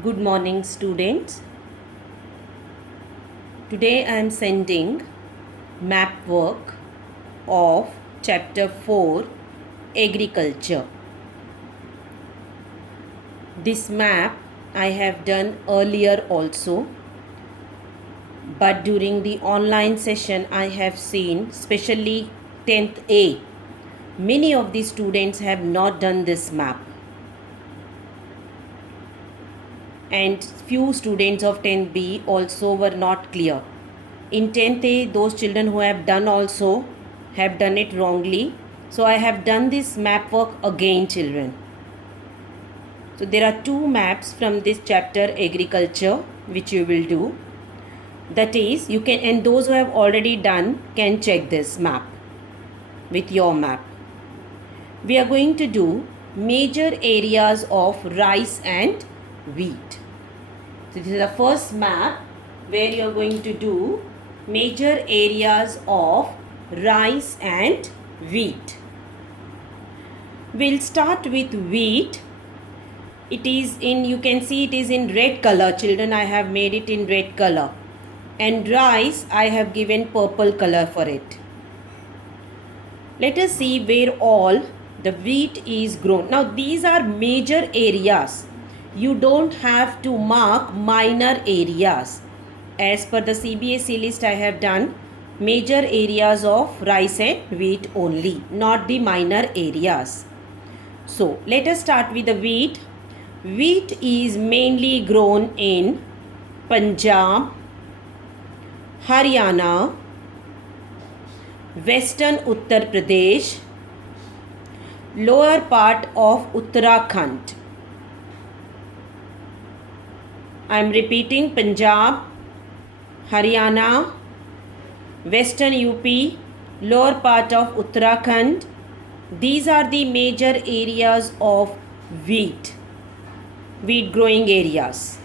Good morning, students. Today I am sending map work of chapter 4 Agriculture. This map I have done earlier also, but during the online session I have seen, especially 10th A, many of the students have not done this map. And few students of 10th B also were not clear. In 10th A, those children who have done also have done it wrongly. So I have done this map work again, children. So there are two maps from this chapter agriculture which you will do. That is, you can, and those who have already done can check this map with your map. We are going to do major areas of rice and wheat. So this is the first map where you are going to do major areas of rice and wheat. We'll start with wheat. It is in, you can see it is in red color, children. I have made it in red color. And rice, I have given purple color for it. Let us see where all the wheat is grown. Now these are major areas. You don't have to mark minor areas. As per the CBSE list I have done major areas of rice and wheat only, not the minor areas. So let us start with the wheat. Wheat is mainly grown in Punjab, Haryana, Western Uttar Pradesh, lower part of Uttarakhand. I am repeating: Punjab, Haryana, Western UP, lower part of Uttarakhand. These are the major areas of wheat growing areas.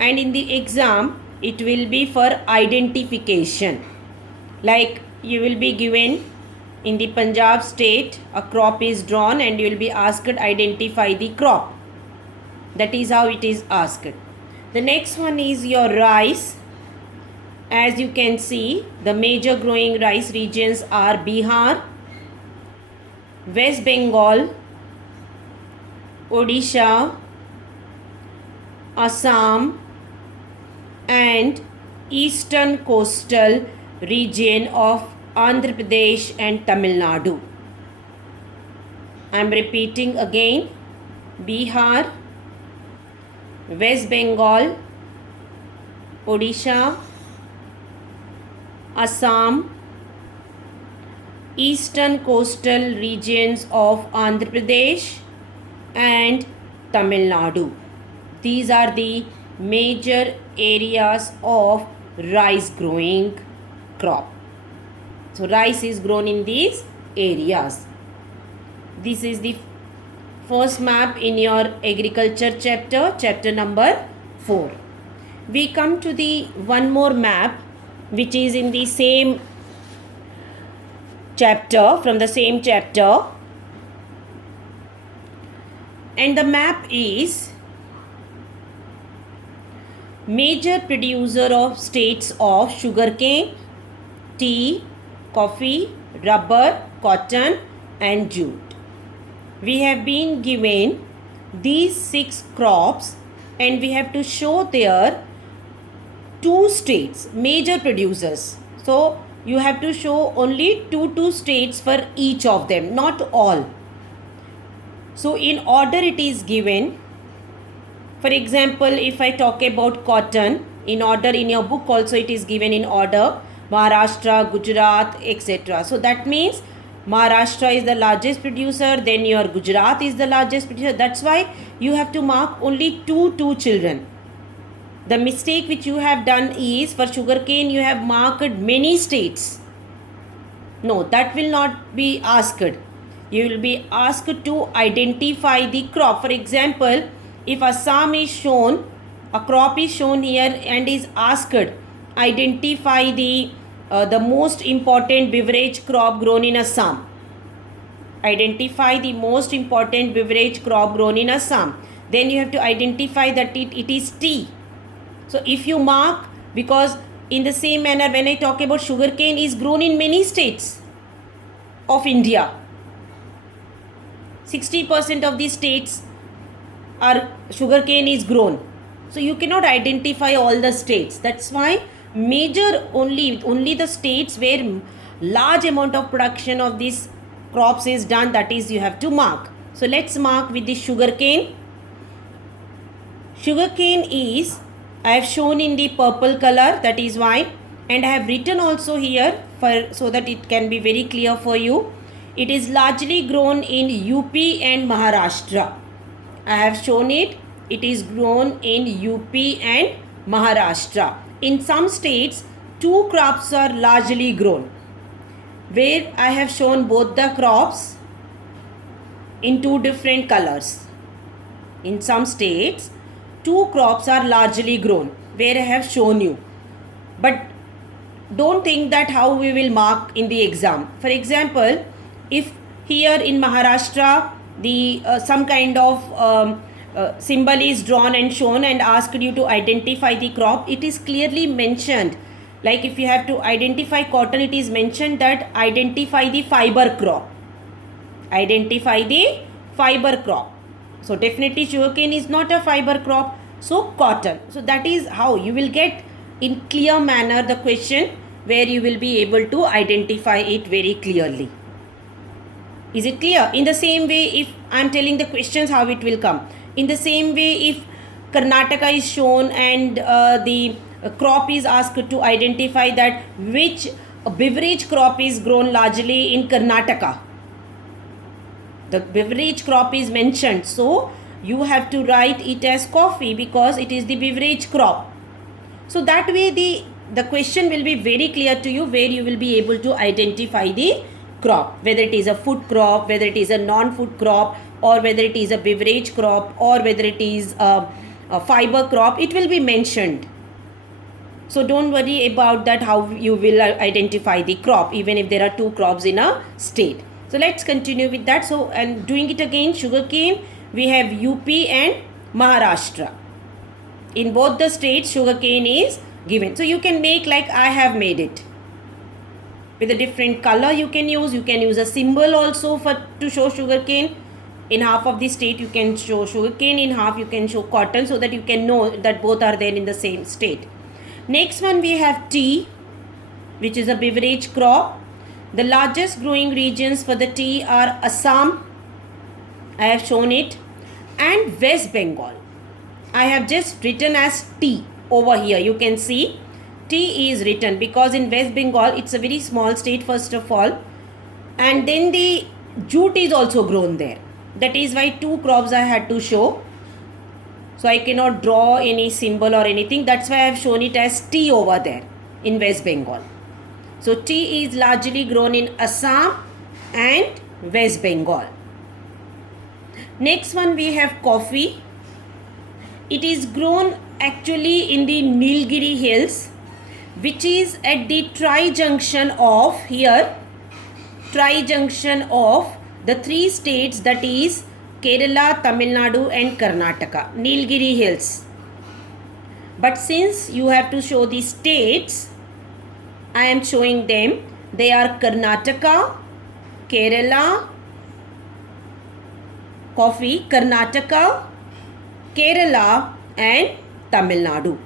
And in the exam, it will be for identification. Like you will be given in the Punjab state, a crop is drawn and you will be asked identify the crop. That is how it is asked. The next one is your rice. As you can see, the major growing rice regions are Bihar, West Bengal, Odisha, Assam, and eastern coastal region of Andhra Pradesh and Tamil Nadu. I am repeating again: Bihar, West Bengal, Odisha, Assam, eastern coastal regions of Andhra Pradesh and Tamil Nadu. These are the major areas of rice growing crop. So rice is grown in these areas. This is the first map in your agriculture chapter number 4. We come to the one more map which is in the same chapter, from the same chapter, and the map is major producer of states of sugarcane, tea, coffee, rubber, cotton and jute. We have been given these 6 crops and we have to show their 2 states, major producers. So you have to show only 2 states for each of them, not all. So in order it is given. For example, if I talk about cotton, in order in your book also it is given in order: Maharashtra, Gujarat, etc. So that means Maharashtra is the largest producer, then your Gujarat is the largest producer. That's why you have to mark only 2 children. The mistake which you have done is, for sugarcane you have marked many states. No, that will not be asked. You will be asked to identify the crop. For example, if Assam is shown, a crop is shown here and is asked identify the most important beverage crop grown in Assam. Identify the most important beverage crop grown in Assam. Then you have to identify that it is tea. So if you mark, because in the same manner when I talk about sugarcane is grown in many states of India. 60% of the states are sugarcane is grown. So you cannot identify all the states. That's why major only the states where large amount of production of these crops is done, that is you have to mark. So let's mark with the sugarcane. Sugarcane is, I have shown in the purple color, that is why, and I have written also here so that it can be very clear for you. It is largely grown in UP and Maharashtra. I have shown it. It is grown in UP and Maharashtra. In some states, two crops are largely grown, where I have shown both the crops in two different colors. In some states, two crops are largely grown, where I have shown you. But don't think that how we will mark in the exam. For example, if here in Maharashtra the some kind of symbol is drawn and shown and asked you to identify the crop, it is clearly mentioned. Like if you have to identify cotton, it is mentioned that identify the fiber crop. Identify the fiber crop. So definitely sugarcane is not a fiber crop. So cotton. So that is how you will get in clear manner the question, where you will be able to identify it very clearly. Is it clear? In the same way, if I am telling the questions, how it will come. In the same way, if Karnataka is shown and the crop is asked to identify that which beverage crop is grown largely in Karnataka. The beverage crop is mentioned. So you have to write it as coffee because it is the beverage crop. So that way the question will be very clear to you, where you will be able to identify the crop, whether it is a food crop, whether it is a non-food crop, or whether it is a beverage crop, or whether it is a fiber crop, it will be mentioned. So don't worry about that, how you will identify the crop, even if there are two crops in a state. So let's continue with that. So, and doing it again, sugarcane, we have UP and Maharashtra. In both the states, sugarcane is given. So you can make like I have made it. With a different color you can use a symbol also to show sugarcane. In half of the state you can show sugarcane, in half you can show cotton, so that you can know that both are there in the same state. Next one we have tea, which is a beverage crop. The largest growing regions for the tea are Assam, I have shown it, and West Bengal. I have just written as tea over here. You can see tea is written because in West Bengal it's a very small state first of all, and then the jute is also grown there. That is why two crops I had to show. So I cannot draw any symbol or anything. That's why I have shown it as tea over there in West Bengal. So tea is largely grown in Assam and West Bengal. Next one we have coffee. It is grown actually in the Nilgiri Hills, which is at the tri-junction of the three states, that is Kerala, Tamil Nadu and Karnataka, Nilgiri Hills. But since you have to show the states, I am showing them. They are Karnataka, Kerala, coffee, Karnataka, Kerala and Tamil Nadu.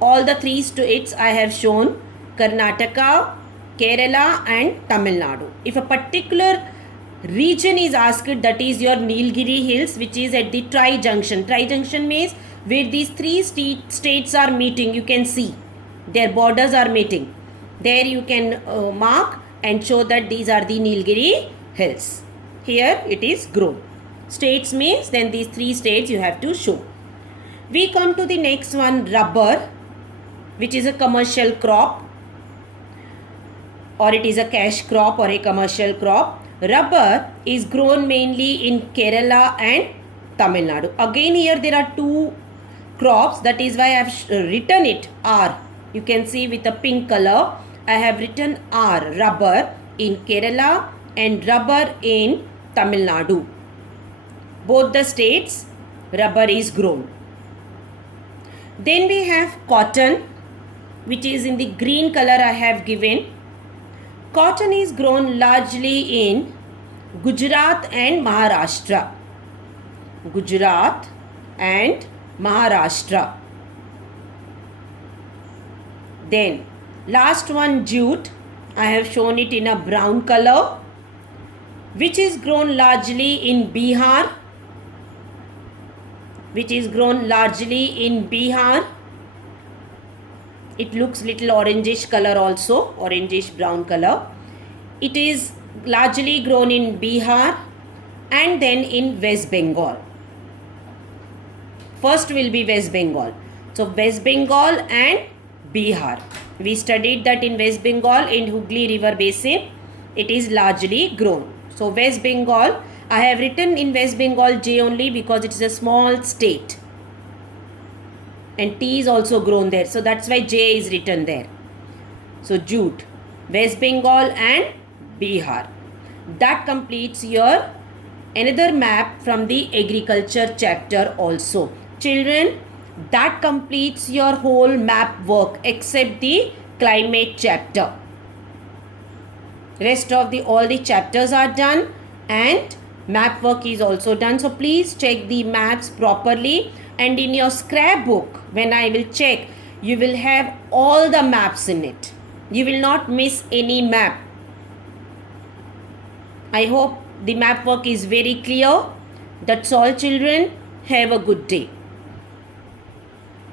All the three states I have shown, Karnataka, Kerala and Tamil Nadu. If a particular region is asked, that is your Nilgiri Hills, which is at the tri-junction. Tri-junction means where these three states are meeting. You can see their borders are meeting. There you can mark and show that these are the Nilgiri Hills. Here it is grown. States means then these three states you have to show. We come to the next one, rubber, which is a commercial crop, or it is a cash crop or a commercial crop. Rubber is grown mainly in Kerala and Tamil Nadu. Again here there are two crops, that is why I have written it R. You can see with a pink color, I have written R, rubber in Kerala and rubber in Tamil Nadu. Both the states rubber is grown. Then we have cotton, which is in the green color I have given. Cotton is grown largely in Gujarat and Maharashtra. Gujarat and Maharashtra. Then last one, jute. I have shown it in a brown color, which is grown largely in Bihar. Which is grown largely in Bihar. It looks little orangish color also, orangish brown color. It is largely grown in Bihar and then in West Bengal. First will be West Bengal. So West Bengal and Bihar. We studied that in West Bengal, in Hooghly River Basin, it is largely grown. So West Bengal, I have written in West Bengal J only because it is a small state. And tea is also grown there. So that's why J is written there. So jute, West Bengal and Bihar. That completes your another map from the agriculture chapter also. Children, that completes your whole map work except the climate chapter. Rest of the all the chapters are done and map work is also done. So please check the maps properly, and in your scrapbook when I will check, you will have all the maps in it. You will not miss any map. I hope the map work is very clear. That's all, children. Have a good day.